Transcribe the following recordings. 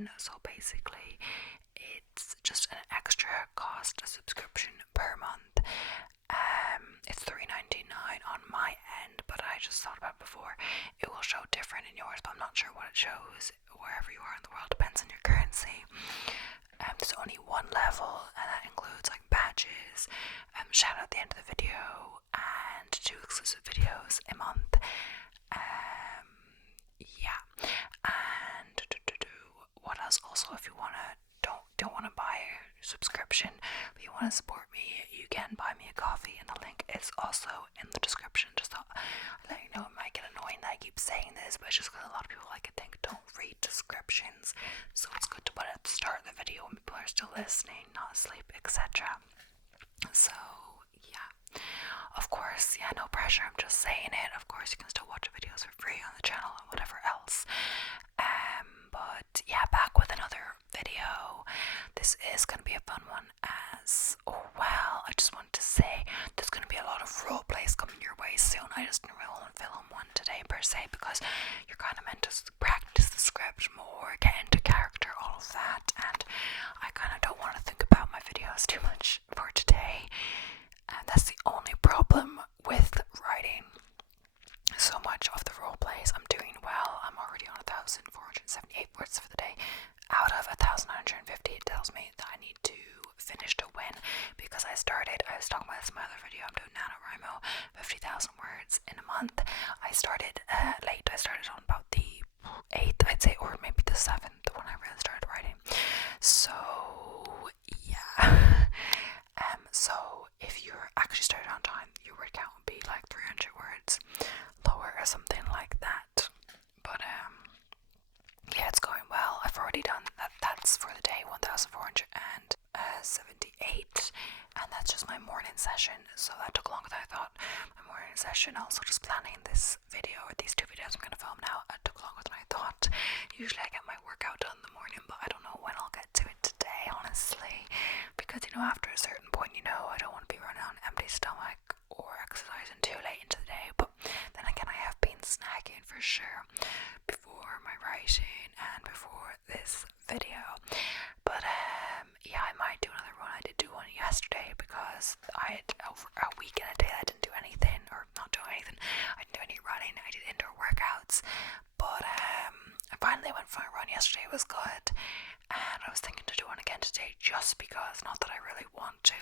again. So basically it's just an extra cost, a subscription per month. It's $3.99 on my end, but I just thought about it before. It will show different in yours, but I'm not sure what it shows wherever you are in the world. Depends on your currency. There's only one level, and that includes like badges, shout out at the end of the video, and 2 exclusive videos a month. Yeah, and what else? Also, if you wanna don't want to buy a subscription, but you want to support me, you can buy me a coffee, and the link is also in the description. Just thought I'd let you know. It might get annoying that I keep saying this, but it's just because a lot of people, like I think, don't read descriptions, so it's good to put it at the start of the video when people are still listening, not asleep, etc. So yeah, of course, yeah, no pressure, I'm just saying it. Of course, you can still watch the videos for free on the channel and whatever else. But yeah, back with another video. This is going to be a fun one as well. I just wanted to say there's going to be a lot of role plays coming your way soon. I just didn't really want to film one today per se, because you're kind of meant to practice the script more, get into character, all of that, and I kind of don't want to think about my videos too much for today. And that's the only problem with writing so much of the role plays. I'm doing well. I'm already on 1,478 words for the day out of 1,950. It tells me that I need to finish to win, because I was talking about this in my other video. I'm doing NaNoWriMo 50,000 words in a month. I started late. I started on about the 8th, I'd say, or maybe the 7th when I really started writing. So yeah. So if you're actually started on time, your word count would be like 300 words lower or something like that. But yeah, it's going well. I've already done that. That's for the day 1,478, and that's just my morning session. So that took longer than I thought. My morning session, also just planning this video, or these 2 videos I'm gonna film now, it took longer than I thought. Usually I get my workout done in the morning, but I don't know when I'll get to it today, honestly, because after a certain point, I don't want to be running on an empty stomach or exercising too late into the day. But then again, I have been snacking for sure before my writing and before this video. But yeah, I might do another one. I did do one yesterday because I had over a week and a day I didn't do anything, or not do anything. I didn't do any running. I did indoor workouts, but I finally went for a run yesterday. It was good, and I was thinking to do one again today, just because, not that I really want to,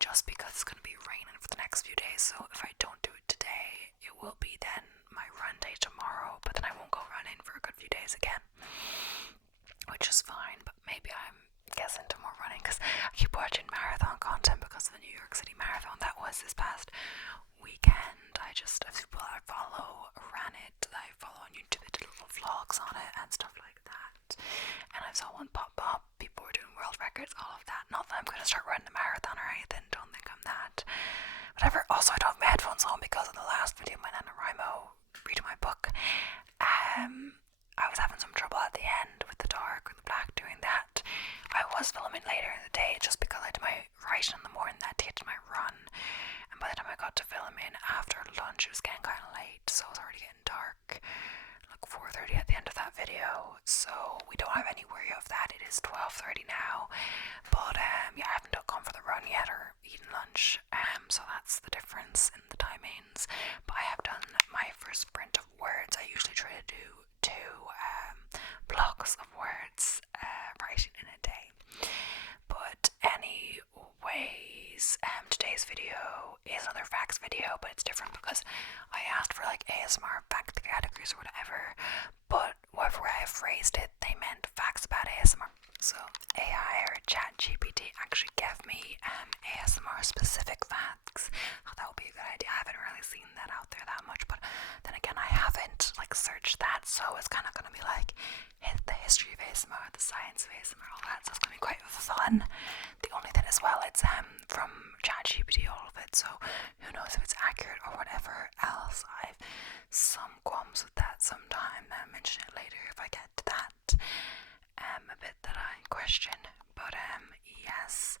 just because it's going to be raining for the next few days. So if I don't do it today, it will be then my run day tomorrow, but then I won't go running for a good few days again, which is fine. But maybe I'm guessing to more running, because I keep watching marathon content because of the New York City Marathon that was this past weekend. I people I follow ran it, that I follow on YouTube, they did little vlogs on it and stuff like that, and I saw one pop up. People were doing world records, all of that. Not that I'm going to start running a marathon or anything, don't think I'm that. Whatever. Also, I don't have my headphones on because in the last video, my NaNoWriMo, reading my book, I was having some trouble at the end with the dark or the black doing that. I was filming later in the day just because I did my writing in the morning that day to my run, and by the time I got to filming after lunch, it was getting kind of late, so it was already getting dark, like 4:30 at the end of that video. So we don't have any worry of that. It is 12:30 now, but yeah, I haven't gone for the run yet or eaten lunch, so that's the difference in the timings. But I have done my first sprint of words. I usually try to do 2 blocks of words writing in a day. But anyways, today's video is another facts video, but it's different because I asked for like ASMR fact categories or whatever, but whatever way I phrased it, they meant facts about ASMR. So AI or ChatGPT actually gave me ASMR specific facts. Oh, that would be a good idea. I haven't really seen that out there that much, but then again, I haven't like searched that, so it's kind of gonna be like the history of ASMR, the science of ASMR, all that. So it's gonna be quite fun. The only thing as well, it's from ChatGPT, all of it. So who knows if it's accurate or whatever else. I've some qualms with that sometime. I'll mention it later if I get to that. A bit that I question, but yes,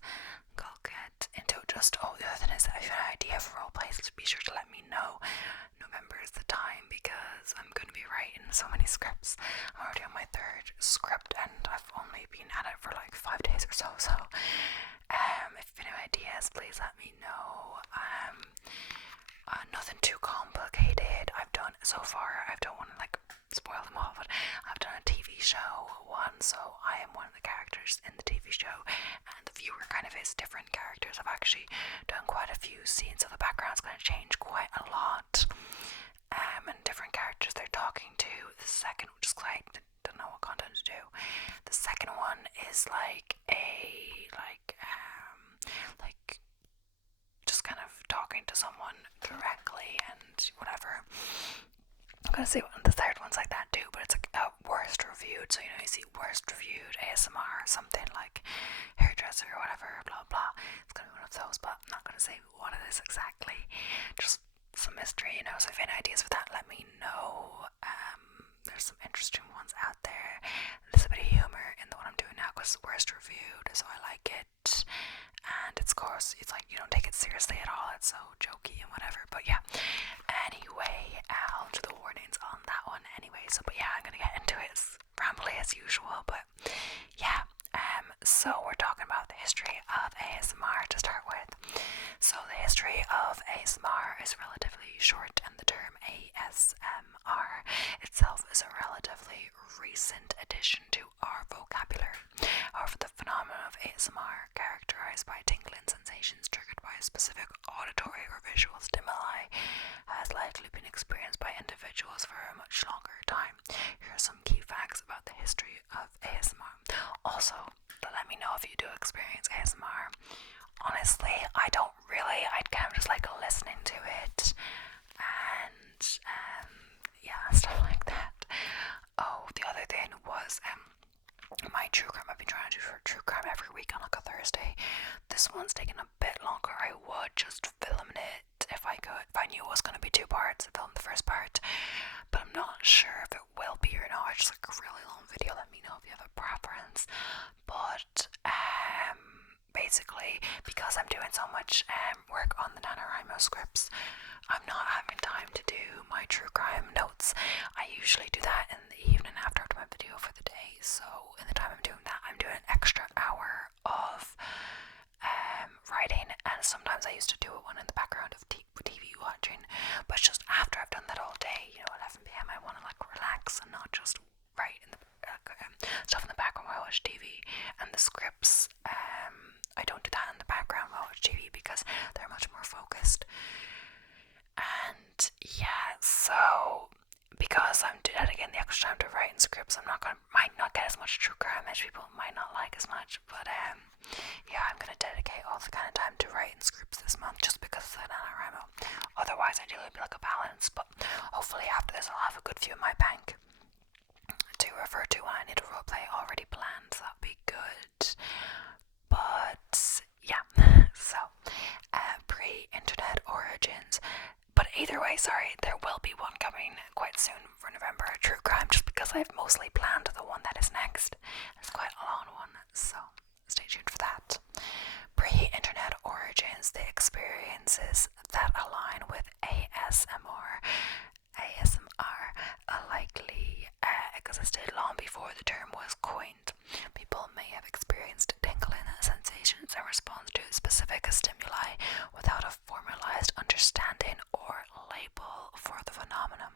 I'll get into it. Just the other thing is that if you have an idea for role plays, be sure to let me know. November is the time because I'm going to be writing so many scripts. I'm already on my 3rd script, and I've characters in the TV show, and the viewer kind of is different characters. I've actually done quite a few scenes, so the background's going to change quite a lot, and different characters they're talking to. The second, which is quite, don't know what content to do. The second one is like just kind of talking to someone directly and whatever. I'm gonna say the third one's like that too, but it's like worst reviewed. So you see worst reviewed ASMR, something like hairdresser or whatever, blah blah. It's gonna be one of those, but I'm not gonna say what it is exactly. Just some mystery, So if you have any ideas for that, let me know. There's some interesting ones out there. There's a bit of humor in the one I'm doing now because it's worst reviewed, so I like it. And it's, of course, it's like you don't take it seriously at all. It's so jokey and whatever. But yeah. Anyway, I'll do the warnings on that one anyway. So, but yeah, I'm gonna get into it. It's rambly as usual, but yeah. So we're talking about the history of ASMR to start with. So the history of ASMR is relatively short, and the term ASMR itself is a relatively recent addition to our vocabulary. However, the phenomenon of ASMR, characterized by tingling sensations triggered by a specific auditory or visual stimuli, has likely been experienced by individuals for a much longer time. Here are some key facts about the history of ASMR. Also, let me know if you do experience ASMR. Honestly, I don't really. I'd kind of just like listening to it and yeah, stuff like that. Oh, the other thing was my true crime. I've been trying to do true crime every week on like a Thursday. This one's taking a bit longer. I would just film it if I could. If I knew it was going to be 2 parts, I'd film the first part, but I'm not sure if it will be or not. It's just like a really long video. Let me know if you have a preference. But basically, because I'm doing so much work on the NaNoWriMo scripts, I'm not having time to do my true crime notes. I usually do that in the evening after I've done my video for the day. So in the time I'm doing that, I'm doing an extra hour of writing, and sometimes I used to do it one in the background of TV watching, but just after I've done that all day, 11 p.m. I want to like relax and not just write in the stuff in the background while I watch TV. And the scripts, I don't do that in the background while I watch TV because they're much more focused. And yeah, so because I'm dedicating the extra time to writing scripts, might not get as much true crime as people might not like as much, but yeah, I'm gonna dedicate all the kind of time to writing scripts this month just because of the NaNoWriMo. Otherwise, ideally it'd be like a balance, but hopefully after this I'll have a good few in my bank to refer to when I need a roleplay already planned, so that'd be good. But yeah, so pre-internet origins. But either way, sorry, there will be one coming quite soon for November, a true crime, just because I've mostly planned the one that is next. It's quite a long one, so stay tuned for that. Pre-internet origins, the experiences that align with ASMR likely existed long before the term was coined. People may have experienced tingling sensations in response to specific stimuli without a formalized understanding or label for the phenomenon.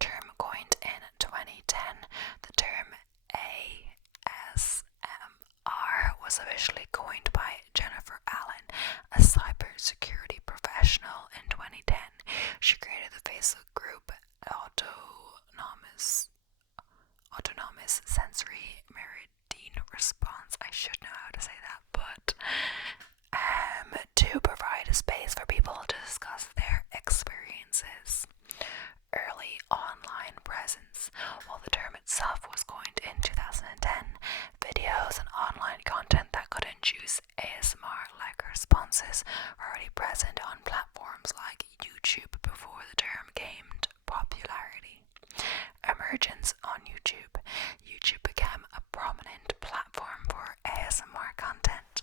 Term coined in 2010, the term ASMR was officially coined by Jennifer Allen, a cybersecurity professional, in 2010. She created the Facebook group Autonomous Sensory Meridian Response. I should know how to say that, but to provide a space for people to discuss their experiences. Early online presence. While the term itself was coined in 2010, videos and online content that could induce ASMR-like responses were already present on platforms like YouTube before the term gained popularity. Emergence on YouTube. YouTube became a prominent platform for ASMR content,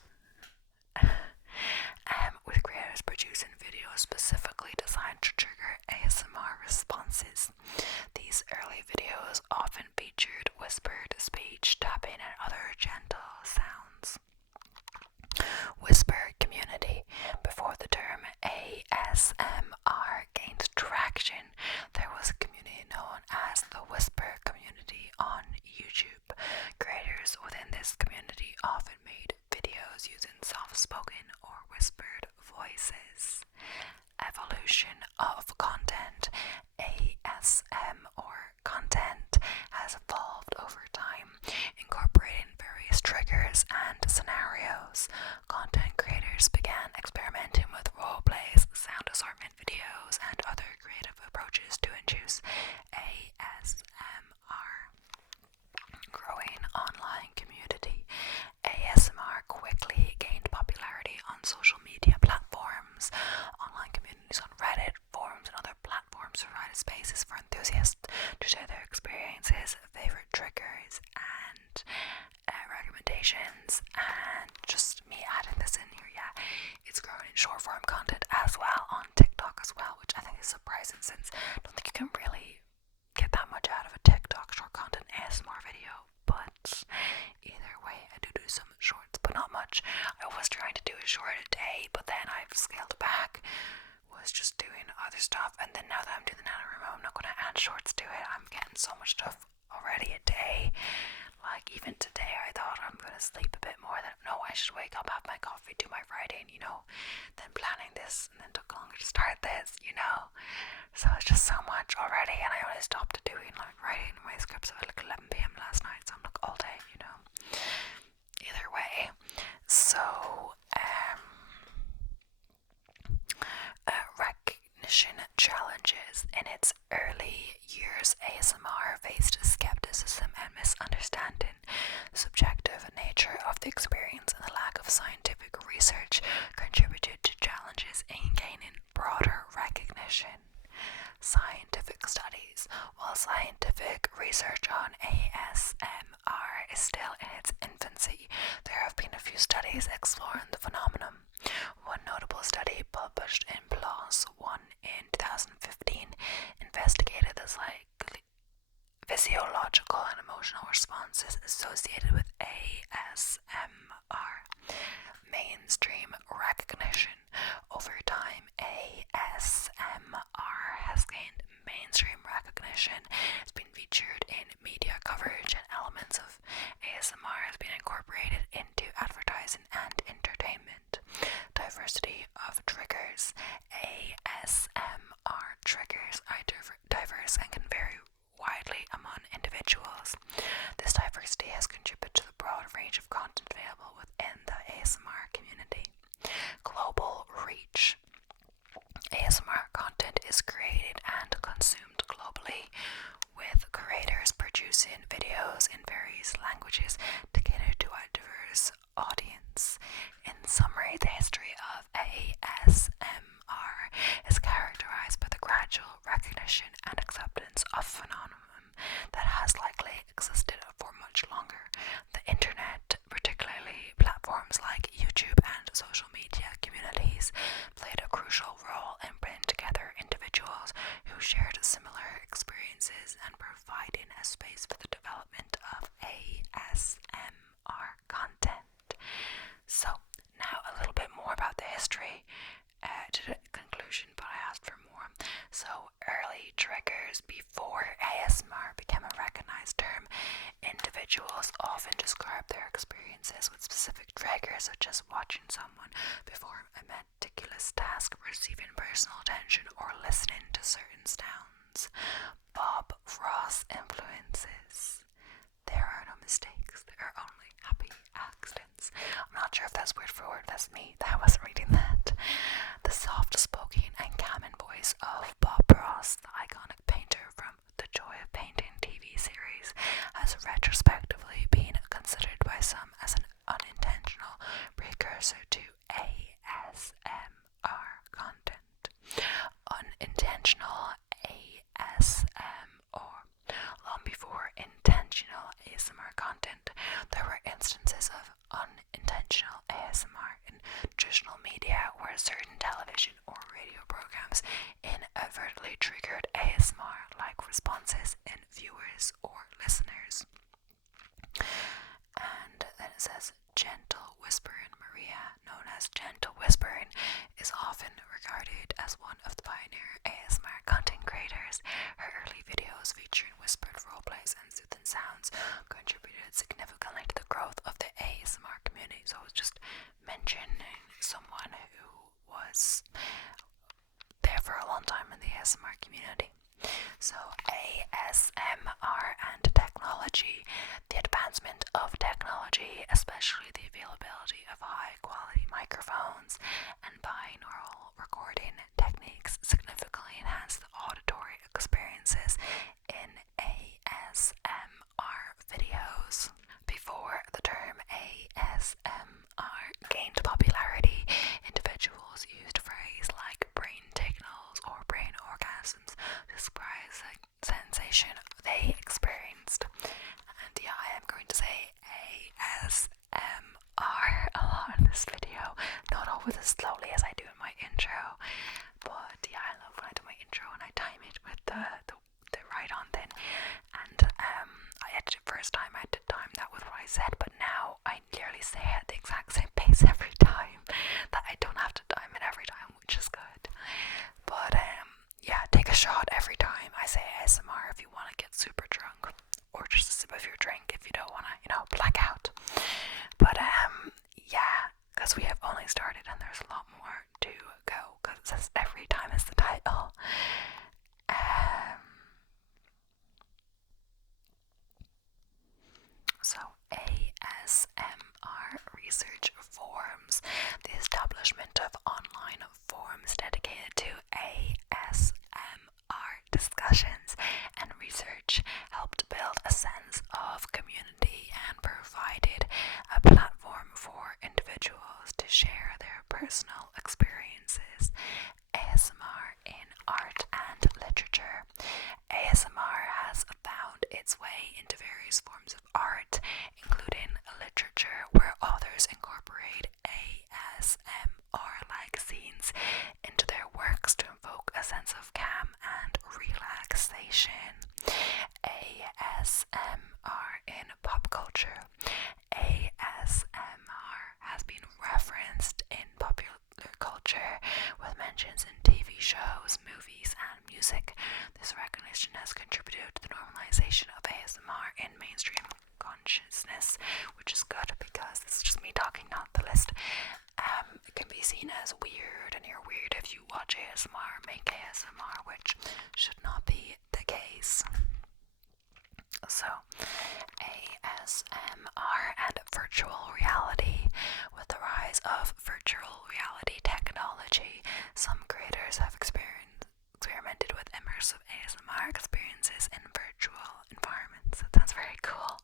with creators producing videos specifically designed to trigger ASMR responses. These early videos often featured whispered speech, tapping, and other gentle sounds. Whisper community. Before the term ASMR gained traction, there was a community known as the Whisper community on YouTube. Creators within months, content creators began experimenting with role plays, sound assortment videos, and other creative approaches to induce ASMR. Growing online community. ASMR quickly gained popularity on social media platforms. Online communities on Reddit, forums, and other platforms provided spaces for enthusiasts to share their experiences, favorite triggers, and recommendations. And just me adding this in here, yeah, it's growing in short form content as well on TikTok as well, which I think is surprising since I don't think you can really get that much out of a TikTok short content ASMR video. But either way, I do some shorts, but not much. I was trying to do a short a day, but then I've scaled back, was just doing other stuff, and then now that I'm doing the NaNoWriMo, I'm not going to add shorts to it. I'm getting so much stuff already a day. Like even today I thought I'm going to sleep a bit more, then no, I should wake up, have my coffee, do my writing, then planning this, and then took longer to start this, so it's just so much already. And I only stopped doing like writing my scripts at like 11 p.m. last night, so I'm like all day, either way. So recognition challenges. In its early years, ASMR faced skepticism and misunderstanding. The subjective nature of the experience and the lack of scientific research contributed to challenges in gaining broader recognition. Scientific studies. While scientific research on ASMR is still in its infancy, there have been a few studies exploring the phenomenon. One notable study published in PLOS One in 2015 investigated the physiological and emotional responses associated with ASMR. Mainstream recognition. Over time, ASMR has gained mainstream recognition. It's been featured in media coverage, and elements of ASMR has been incorporated into advertising and entertainment. Diversity of triggers. ASMR triggers are diverse and can vary widely among individuals. This diversity has contributed to the broad range of content available within the ASMR community. Global reach. ASMR content is created and consumed globally, with creators producing videos in various languages to cater to a diverse audience. In summary, the history of ASMR is characterized by the gradual recognition and acceptance of a phenomenon that has likely existed for much longer. The internet, particularly platforms like YouTube and social media communities, played a crucial role in bringing together individuals who shared similar experiences and providing a space for the development of ASMR content. So, now a little bit more about the history to the conclusion, but I asked for more. So, early triggers. Before ASMR became a recognized term, individuals often describe their experiences with specific triggers, such as watching someone perform a meticulous task, receiving personal attention, or listening to certain sounds. Bob Ross influences. There are no mistakes, there are only happy accidents. I'm not sure if that's word for word, that's me. I wasn't reading that. The soft-spoken and calming voice of Bob Ross, the iconic painter from the Joy of Painting TV series, has retrospectively been considered by some as an unintentional precursor to ASMR content. Unintentional ASMR. Long before intentional ASMR content, there were instances of unintentional ASMR in traditional media where certain television or radio programs inadvertently triggered ASMR-like responses in viewers or listeners. And then it says gentle whispering. Maria, known as gentle whispering, is often regarded as one of the pioneer ASMR content creators. Her early videos featuring whispered roleplays and soothing sounds contributed significantly to the growth of the ASMR community. So I was just mentioning someone who was there for a long time in the ASMR community. So ASMR and technology. The advancement of technology, especially the availability of high with as slowly as I do in my intro. But yeah, I love when I do my intro and I time it with the right on thing. And I actually first time I did time that with what I said, but now I nearly say it at the exact same pace every time, that I don't have to time it every time, which is good. But yeah, take a shot every time I say ASMR if you want to get super drunk, or just a sip of your drink if you don't want to, black out. But yeah, because we have only started and there's a lot more to go, because it says every time is the title. So ASMR research forums, the establishment of online forums dedicated to ASMR discussions and research, helped build a sense of community and provided a platform for individuals to share their personal experiences. ASMR in art and literature. ASMR has found its way into various forms of art, including literature, where authors incorporate ASMR-like scenes into their works to invoke a sense of calm and relaxation. ASMR in pop culture. ASMR has been referenced in popular culture with mentions in TV shows, movies, and music. This recognition has contributed to the normalization of ASMR in mainstream consciousness, which is good because this is just me talking, not the list. It can be seen as weird, and you're weird if you watch ASMR, make ASMR, which should not be the case. So, ASMR and virtual reality. With the rise of virtual reality technology, some creators have experimented with immersive ASMR experiences in virtual environments. That sounds very cool.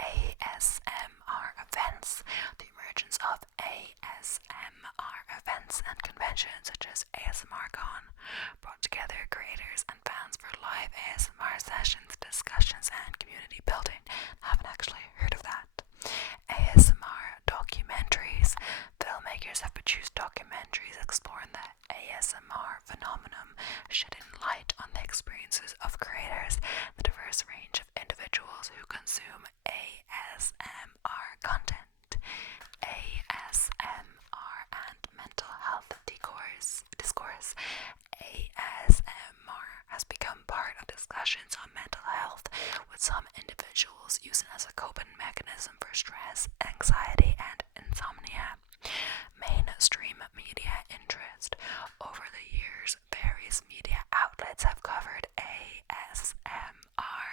ASMR events. The emergence of ASMR events and conventions such as ASMRCon brought together creators and fans for live ASMR sessions, discussions, and community building. I haven't actually heard of that. ASMR documentaries. Filmmakers have produced documentaries exploring the ASMR phenomenon, shedding light on the experiences of creators, the diverse range of individuals who consume ASMR content. ASMR and mental health discourse. ASMR has become part of discussions on mental health, with some individuals using it as a coping mechanism for stress, anxiety, and insomnia. Mainstream media interest. Over the years, various media outlets have covered ASMR,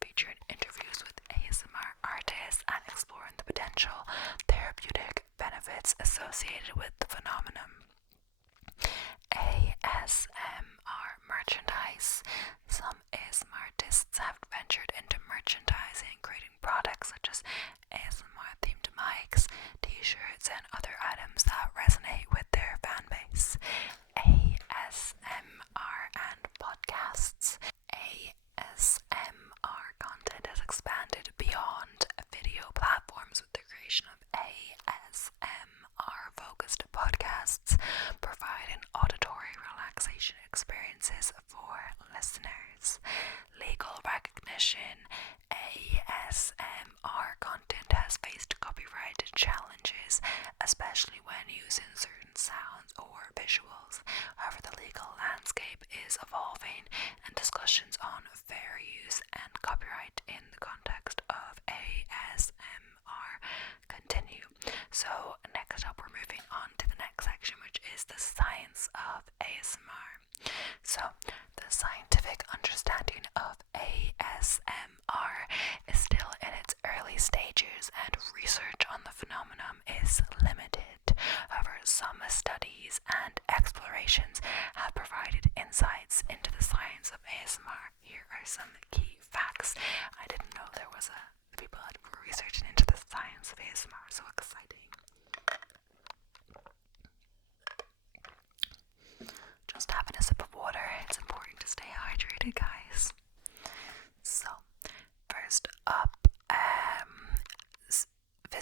featuring interviews with ASMR artists and exploring the potential therapeutic benefits associated with the phenomenon. ASMR merchandise. Some ASMR artists have ventured into merchandising, creating products such as ASMR themed mics, t-shirts, and other items that resonate with their fan base. ASMR and podcasts. ASMR content has expanded beyond video platforms with the creation of ASMR-focused podcasts, providing auditory relaxation experiences for listeners. Legal recognition. ASMR content has faced copyright challenges, especially when using certain sounds or visuals. However, the legal landscape is evolving, and discussions on fair use and copyright in the context of ASMR continue. So next up, we're moving on to the next section, which is the science of ASMR. So the scientific understanding of ASMR is still in its early stages, and research on the phenomenon is limited. However, some studies and explorations have provided insights into the science of ASMR. Here are some key facts. I didn't know there was people that were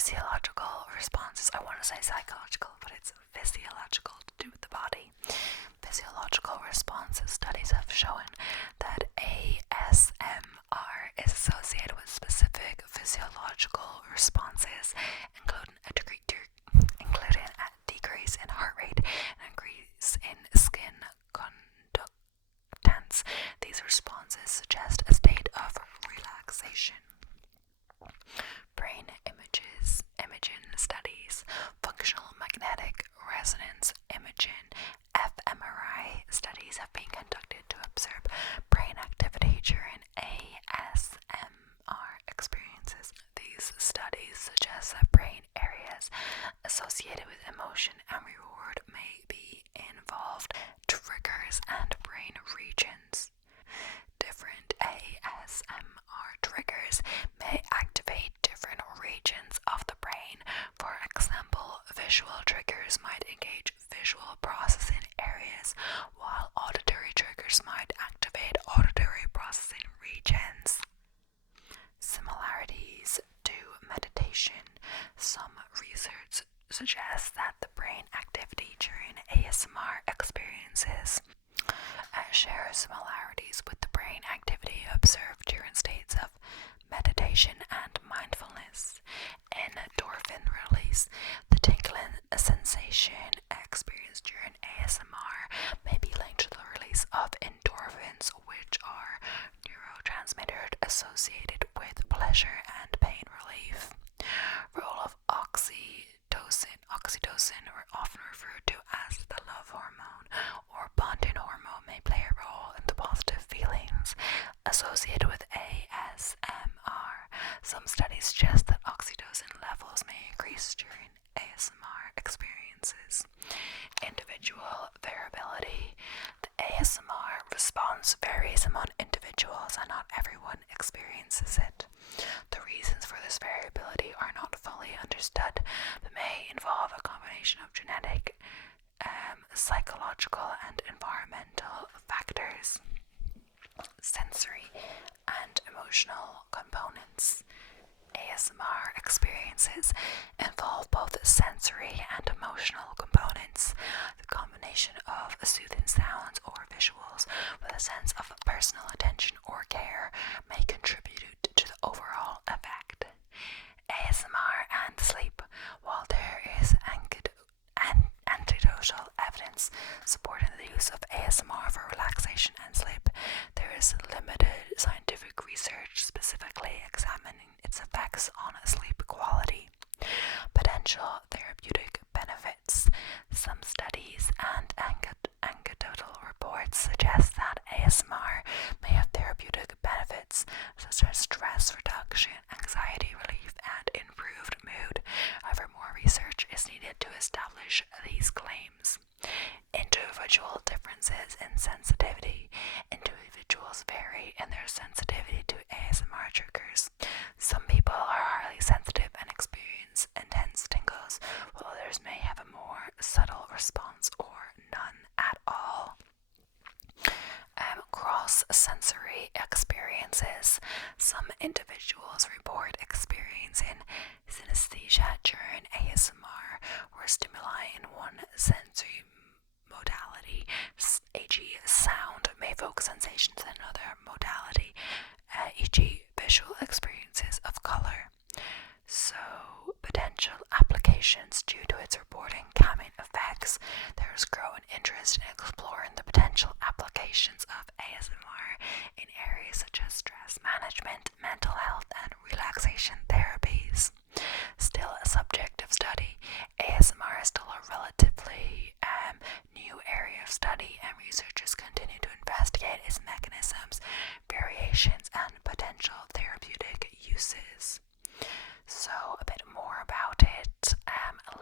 physiological responses. I want to say psychological, but it's physiological to do with the body. Physiological responses. Studies have shown that ASMR is associated with specific physiological responses, including a decrease in heart rate and increase in skin conductance. These responses suggest a state of relaxation. Brain imaging studies, functional magnetic resonance imaging, fMRI studies have been conducted to observe brain activity during ASMR experiences. These studies suggest that brain areas associated with emotion and reward may be involved. Triggers and brain regions. Different ASMR triggers may activate different regions of the brain. For example, visual triggers might engage visual processing areas, while auditory triggers might activate auditory processing regions. Similarities to meditation. Some research suggests that the brain activity during ASMR experiences shares similarities with the brain activity observed during states of meditation and mindfulness. Endorphin release. The tingling sensation experienced during ASMR may be linked to the release of endorphins, which are neurotransmitters associated with pleasure and pain relief. Role of oxytocin. Oxytocin, or often referred to as the love hormone or bonding hormone, may play a role in the positive feelings associated with ASMR. Some studies suggest that oxytocin levels may increase during ASMR experiences. Individual variability. The ASMR response varies among individuals and not everyone experiences it. The reasons for this variability are not fully understood, but may involve a combination of genetic, psychological, and environmental factors. Sensory and emotional components. ASMR experiences involve both sensory and emotional components. The combination of soothing sounds or visuals with a sense of personal attention or care may contribute to the overall effect. ASMR and sleep. While there is anecdotal evidence supporting the use of ASMR for relaxation and sleep, there is limited scientific research specifically examining its effects on sleep quality. Potential therapeutic benefits. Some studies and anecdotal reports suggest that ASMR may have therapeutic benefits such as stress reduction, anxiety relief, and improved mood. However, more research is needed to establish these claims. Individual differences in sensitivity. Individuals vary in their sensitivity to ASMR triggers. Some people are highly sensitive and experience intense tingles, while others may have a more subtle response or none at all. Cross-sensory experiences. Some individuals report experiencing synesthesia during ASMR, where stimuli in one sensory modality, e.g. sound, may evoke sensations in another modality, e.g. visual experiences of color. So, potential applications. Due to its reporting calming effects, there is growing interest in exploring the potential applications of ASMR in areas such as stress management, mental health, and relaxation therapies. Still a subject of study, ASMR is still a relatively new area of study, and researchers continue to investigate its mechanisms, variations, and potential therapeutic uses. So, a bit more about it.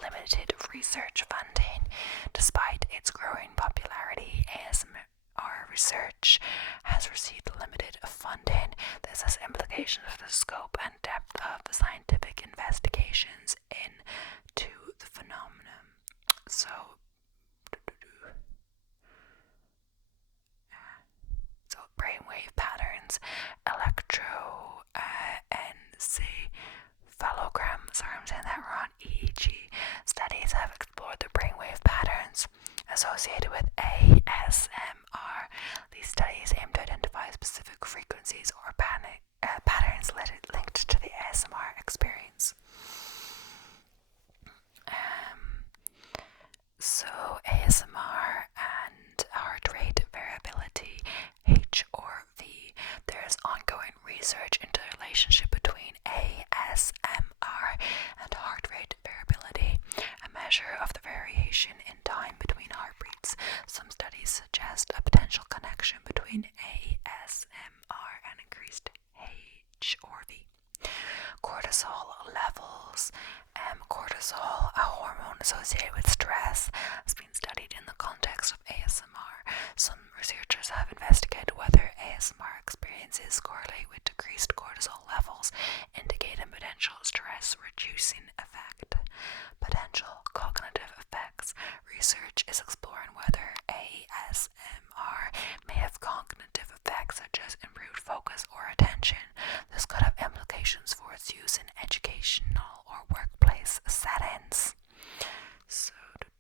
Limited research funding. Despite its growing popularity, ASMR research has received limited funding. This has implications for the scope and depth of the scientific investigations into the phenomenon. So brainwave patterns, electroencephalogram. Sorry, I'm saying that So ASMR and heart rate variability, HRV. There's ongoing research into the relationship between ASMR and heart rate variability, a measure of the variation in time between heartbeats. Some studies suggest a potential connection between ASMR and increased HRV. Cortisol levels. Cortisol, a hormone associated with stress, has been studied in the context of ASMR. Some researchers have investigated whether ASMR experiences correlate with decreased cortisol levels, indicating potential stress reducing effect. Potential cognitive effects. Research is exploring whether ASMR may have cognitive effects such as improved focus or attention. This could have implications for its use in educational or workplace settings. So, to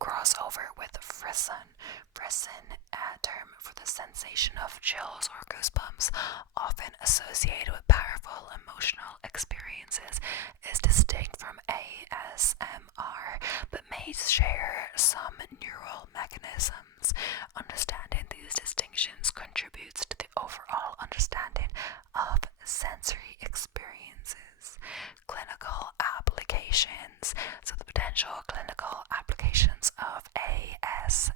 crossover with frisson. Frisson, a term for the sensation of chills or goosebumps, often associated with powerful emotional experiences, is distinct from ASMR, but may share some neural mechanisms. Understanding these distinctions contributes to the overall understanding of sensory experiences. Clinical applications. So the potential clinical applications of ASMR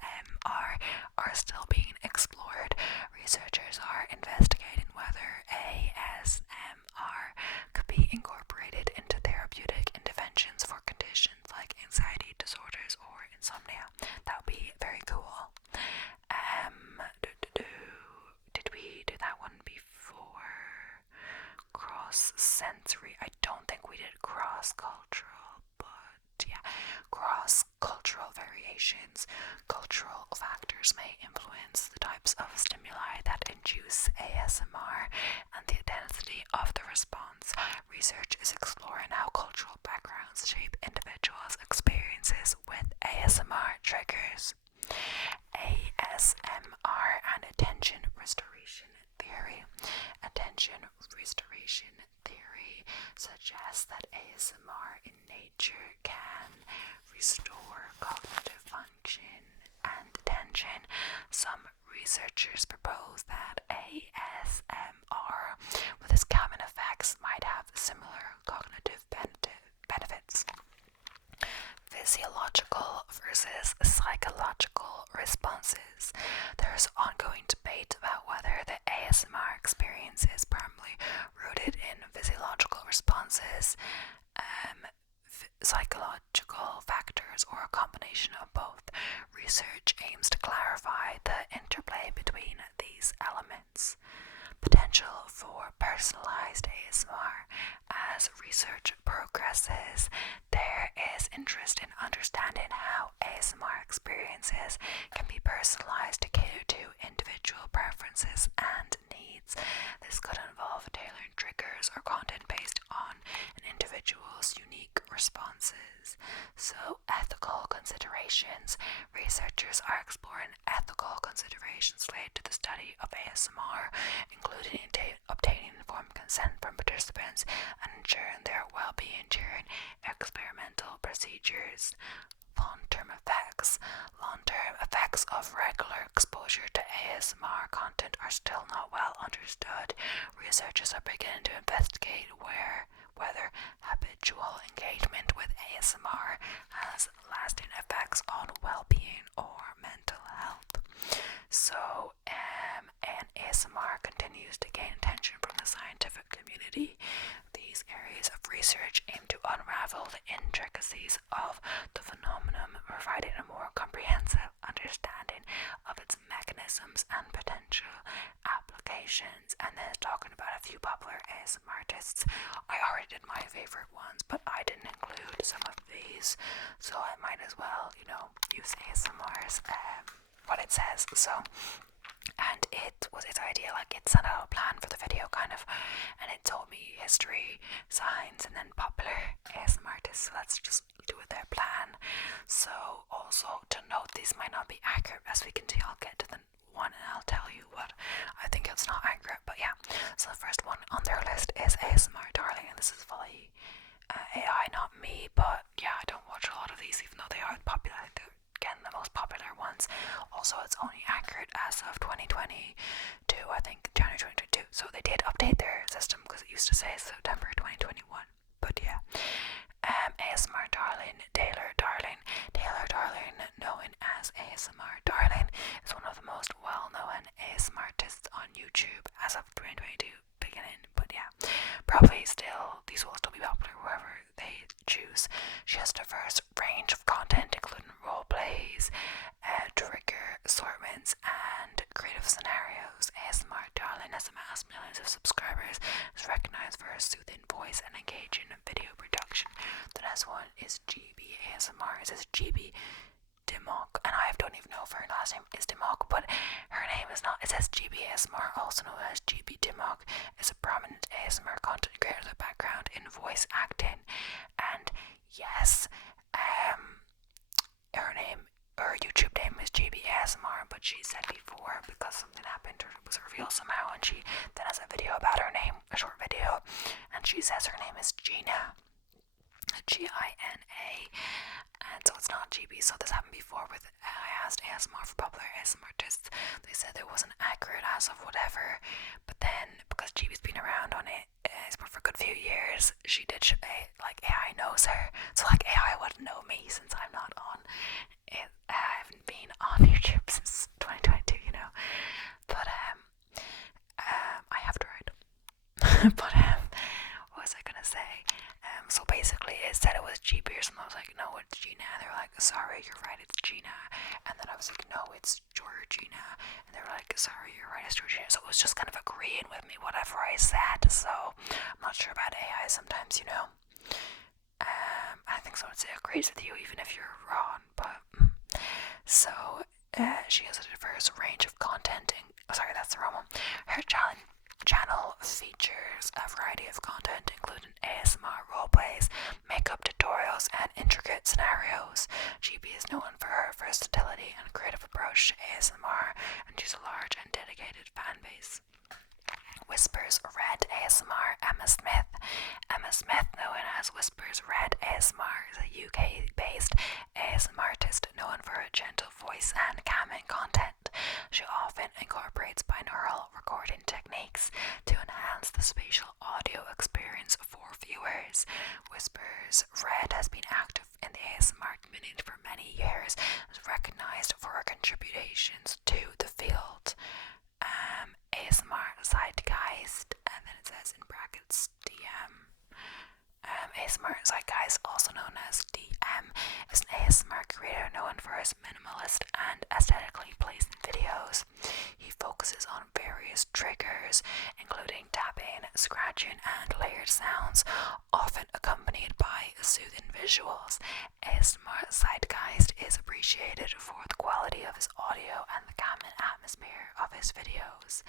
are still being explored. Researchers are investigating whether ASMR could be incorporated into therapeutic interventions for conditions like anxiety disorders or insomnia. That would be very cool. Did we do that one before? Cross sensory. I don't think we did cross cultural, but yeah, cross cultural variations. Cultural factors may influence the types of stimuli that induce ASMR and the intensity of the response. Research is exploring how cultural backgrounds shape individuals' experiences with ASMR triggers. ASMR and attention restoration theory. Attention restoration theory suggests that ASMR in nature can restore cognitive function and attention. Some researchers propose that ASMR, with its calming effects, might have similar cognitive benefits. Physiological versus psychological responses. There's ongoing debate about whether the ASMR experience is primarily rooted in physiological responses, psychological factors, or a combination of both. Research aims to clarify the interplay between these elements. Potential for personalized ASMR. As research progresses, there is interest in understanding how ASMR experiences can be personalized to cater to individual preferences and needs. This could involve tailoring triggers or content based on an individual's unique responses. So, ethical considerations. Researchers are exploring ethical considerations related to the study of ASMR, including obtaining informed consent from participants and ensuring their well-being during experimental procedures. Long-term effects. Long-term effects of regular exposure to ASMR content are still not well understood. Researchers are beginning to investigate whether habitual engagement with ASMR has lasting effects on well-being or mental health. So, and ASMR continues to gain attention from the scientific community. These areas of research aim to unravel the intricacies of the phenomenon, providing a more comprehensive understanding of its mechanisms and potential applications. And then talking about a few popular ASMR artists. I already did my favorite ones, but I didn't include some of these, so I might as well, use ASMR's what it says. So, and it was its idea, like it sent out a plan for the video kind of, and it told me history, science, and then popular ASMR artists. So let's just do with their plan. So also to note, these might not be accurate. As we can see, I'll get to the one and I'll tell you what I think it's not accurate. But yeah, so the first one on their list is ASMR Darling, and this to say September 2021. But yeah. ASMR Darling, Taylor Darling, known as ASMR Darling, is one of the most well-known ASMR artists on YouTube as of 2022 beginning. But yeah, probably still, these will still be popular wherever they choose. She has a diverse range of content, including role plays, trigger assortments, and creative scenarios. ASMR Darling has amassed millions of subscribers, is recognized for her soothing voice and engaging in video production. The next one is GB ASMR. It says GB Dimok, and I don't even know if her last name is Dimok, but her name is not. It says GB ASMR, also known as GB Dimok, is a prominent ASMR content creator with a background in voice acting. And yes, her YouTube name is GB ASMR, but she said before, because something happened or it was revealed somehow, and she then has a video about her name, a short video, and she says her name is Gina, Gina, and so it's not GB. So this happened before with, I asked ASMR for popular ASMR artists, they said there wasn't accurate as of whatever, but then because GB's been around on it for a good few years, she did like AI knows her, so like AI wouldn't know me since I'm not on it. I haven't been on YouTube since 2022, you know, but I have tried. But what was I gonna say? So basically it said it was GB or something. I was like, no, it's Gina. And they were like, sorry, you're right, it's Gina. And then I was like, no, it's Georgina. And they were like, sorry, you're right, it's Georgina. So it was just kind of agreeing with me whatever I said. So I'm not sure about AI sometimes, you know. I think someone would say agrees with you even if you're wrong. But so she has a diverse range of content. Sorry, that's the wrong one. Her channel features a variety of content, including ASMR roleplays, makeup tutorials, and intricate scenarios. GB is known for her versatility and creative approach to ASMR, and she's a large and dedicated fan base. Whispers Red ASMR. Emma Smith. Emma Smith, known as Whispers Red ASMR, is a UK-based ASMR artist known for her gentle voice and calming content. She often incorporates binaural recording techniques to enhance the spatial audio experience for viewers. Whispers Red has been active in the ASMR community for many years and is recognized for her contributions to the field. ASMR Zeitgeist, and then it says in brackets DM. ASMR Zeitgeist, also known as DM, is an ASMR creator known for his minimalist and aesthetically pleasing videos. He focuses on various triggers, including tapping, scratching, and layered sounds, often accompanied by soothing visuals. ASMR Zeitgeist is appreciated for the quality of his audio and the calming atmosphere of his videos.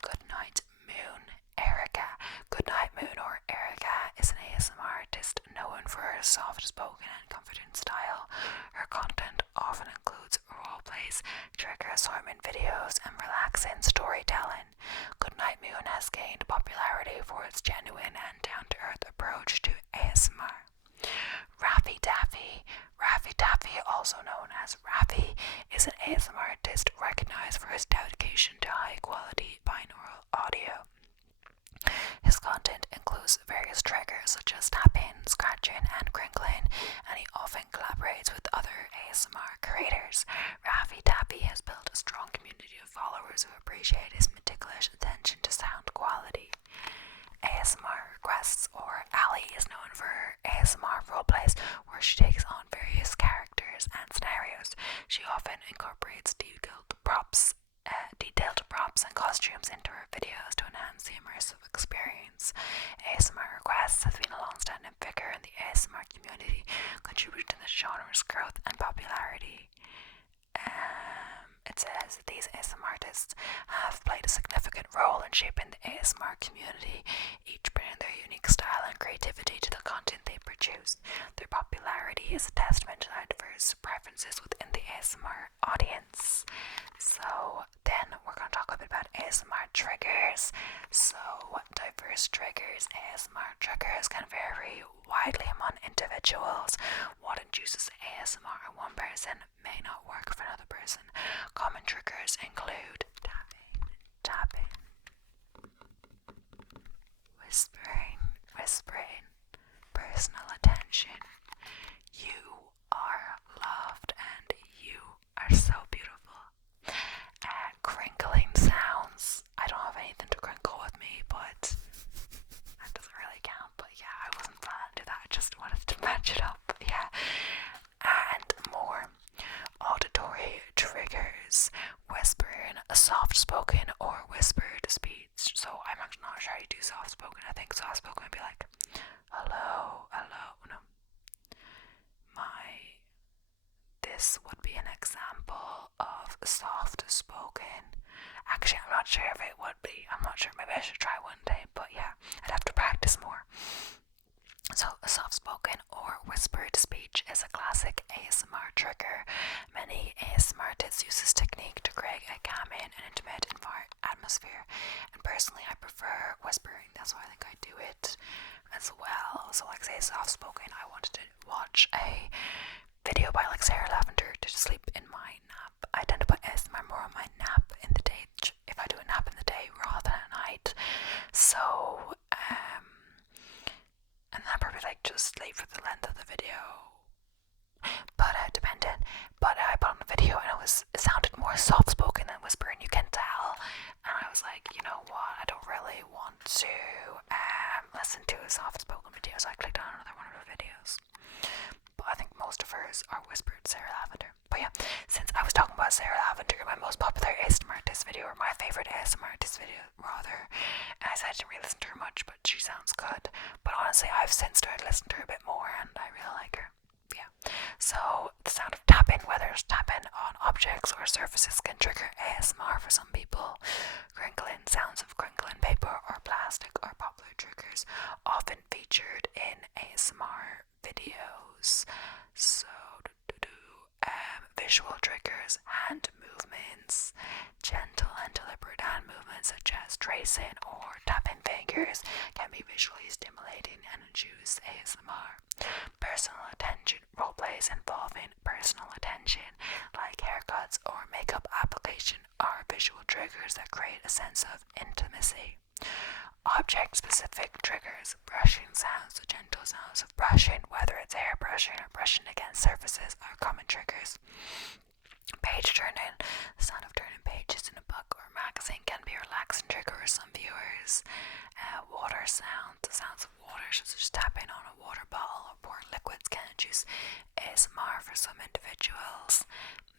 Goodnight Moon Erica. Goodnight Moon, or Erica, is an ASMR artist known for her soft-spoken and comforting style. Her content often includes roleplays, trigger assortment videos, and relaxing storytelling. Goodnight Moon has gained popularity for its genuine and down-to-earth approach to ASMR. Raffi Taffy. Raffi Taffy, also known as Raffi, is an ASMR artist recognized for his dedication to high-quality binaural audio. His content includes various triggers such as tapping, scratching, and crinkling, and he often collaborates with other ASMR creators. Raffi Taffy has built a strong community of followers who appreciate his meticulous attention to sound quality. ASMR Requests, or Ali, is known for her ASMR roleplays where she takes on various characters and scenarios. She often incorporates detailed props and costumes into her videos to enhance the immersive experience. ASMR Requests has been a long-standing figure in the ASMR community, contributing to the genre's growth and popularity. It says these ASMR artists have played a significant role in shaping the ASMR community, each bringing their unique style and creativity to the content they produce. Their popularity is a testament to their diverse preferences within the ASMR audience. So then we're going to talk a bit about ASMR triggers. So diverse triggers. ASMR triggers can vary widely among individuals. What induces ASMR in one person may not work for another person. Common triggers include tapping, whispering, whispering, personal attention. You are loved and you are so beautiful. Crinkling sounds. I don't have anything to crinkle with me, but that doesn't really count. But yeah, I wasn't planning to do that. I just wanted to match it up. Yeah. And more auditory triggers, whispering, soft spoken, or whispered speech. So I'm actually not sure how you do soft spoken. I think soft spoken would be like, hello, hello. No. This would be an example of soft spoken. Actually, I'm not sure if it would be. I'm not sure. Maybe I should try one day. But yeah, I'd have to practice more. So, a soft spoken or whispered speech is a classic ASMR trigger. Many ASMR artists use this technique to create a calming and intimate atmosphere. And personally, I prefer whispering. That's why I think I do it as well. So, like, say, soft spoken, I wanted to watch a video by like Sarah Lavender to sleep in my nap. I tend to put ASMR more on my nap in the day, if I do a nap in the day rather than at night. So, and then I probably like just sleep for the length of the video. But dependent. But I put on the video and it sounded more soft spoken than whispering, you can tell. And I was like, you know what, I don't really want to listen to a soft spoken video, so I clicked on another one of her videos. But I think most of hers are whispered Sarah Lavender. But yeah, since I was talking about Sarah Lavender, my most popular ASMR artist video, or my favorite ASMR artist video rather, and I said I didn't really listen to her much, but she sounds good. But honestly, I've since started listening to her a bit more, and I really like her. Yeah. So the sound of tapping, whether it's tapping on objects or surfaces, can trigger ASMR for some people. Crinkling, sounds of crinkling paper or plastic are popular triggers, often featured in ASMR videos. So, visual triggers, hand movements, gentle and deliberate hand movements such as tracing or tapping fingers can be visually stimulating and induce ASMR. Personal attention, role plays involving personal attention, like haircuts or makeup application, are visual triggers that create a sense of intimacy. Object-specific triggers, brushing sounds, the gentle sounds of brushing, whether it's hair brushing or brushing against surfaces, are common triggers. Page turning, the sound of turning pages in a book or magazine can be a relaxing trigger for some viewers. Water sounds, the sounds of water, such as tapping on a water bottle or pouring liquids, can induce ASMR for some individuals.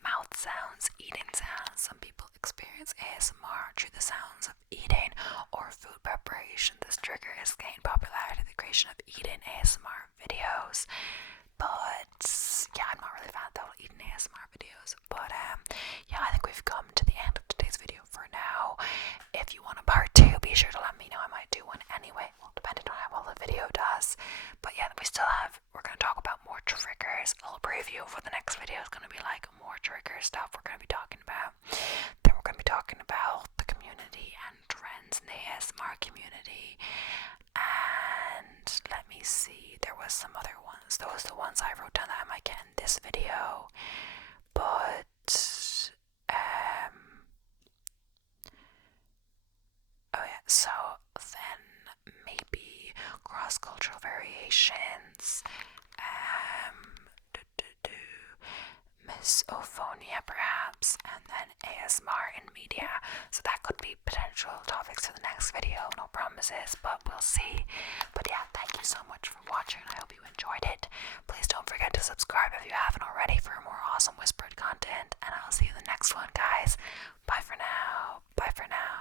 Mouth sounds, eating sounds, some people experience ASMR through the sounds of eating or food preparation. This trigger has gained popularity in the creation of eating ASMR videos. But yeah, I'm not really a fan of the eating ASMR videos. But yeah, I think we've come to the end of today's video for now. If you want a part 2, be sure to let me know. I might do one anyway. Well, depending on how well the video does. But yeah, we're going to talk about more triggers. A little preview for the next video is going to be like more trigger stuff we're going to be talking about. Then we're going to be talking about the community and trends in the ASMR community. And let me see, there was some other ones. Those are the ones I wrote down that I might get in this video. But oh yeah, so then maybe cross-cultural variations, misophonia perhaps, and then ASMR in media. So that could be potential topics for the next video. No promises, but we'll see. But yeah, thank you so much for watching. I hope you enjoyed it. Please don't forget to subscribe if you haven't already for more awesome whispered content, and I'll see you in the next one, guys. Bye for now. Bye for now.